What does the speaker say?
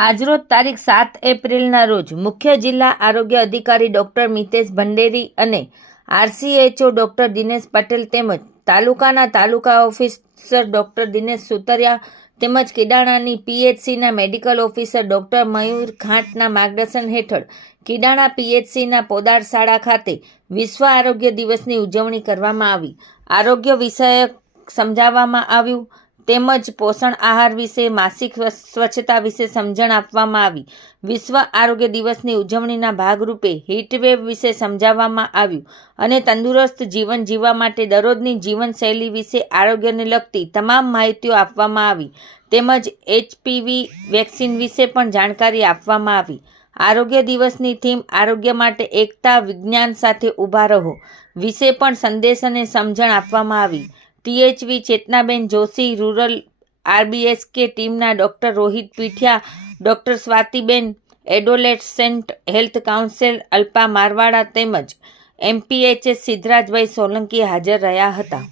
આજરોજ તારીખ 7 એપ્રિલના રોજ મુખ્ય જિલ્લા આરોગ્ય અધિકારી ડૉક્ટર મિતેશ ભંડેરી અને આરસીએચઓ ડૉક્ટર દિનેશ પટેલ તેમજ તાલુકાના તાલુકા ઓફિસર ડૉક્ટર દિનેશ સુતરિયા તેમજ કિડાણાની પીએચસીના મેડિકલ ઓફિસર ડૉક્ટર મયુર ખાંટના માર્ગદર્શન હેઠળ કિડાણા પીએચસીના પોદાર શાળા ખાતે વિશ્વ આરોગ્ય દિવસની ઉજવણી કરવામાં આવી. આરોગ્ય વિષયક સમજાવવામાં આવ્યું તેમજ પોષણ આહાર વિશે, માસિક સ્વચ્છતા વિશે સમજણ આપવામાં આવી. વિશ્વ આરોગ્ય દિવસની ઉજવણીના ભાગરૂપે હીટવેવ વિશે સમજાવવામાં આવ્યું અને તંદુરસ્ત જીવન જીવવા માટે દરરોજની જીવનશૈલી વિશે આરોગ્યને લગતી તમામ માહિતીઓ આપવામાં આવી તેમજ એચપીવી વેક્સિન વિશે પણ જાણકારી આપવામાં આવી. આરોગ્ય દિવસની થીમ આરોગ્ય માટે એકતા વિજ્ઞાન સાથે ઊભા રહો વિશે પણ સંદેશ અને સમજણ આપવામાં આવી. ટીએચવી ચેતનાબેન જોશી, રૂરલ આરબીએસકે ટીમના doctor Rohit Pithiya, doctor સ્વાતિબેન, adolescent health councillor Alpa Marwada તેમજ એમપીએચએસ સિદ્ધરાજભાઈ સોલંકી હાજર રહ્યા હતા.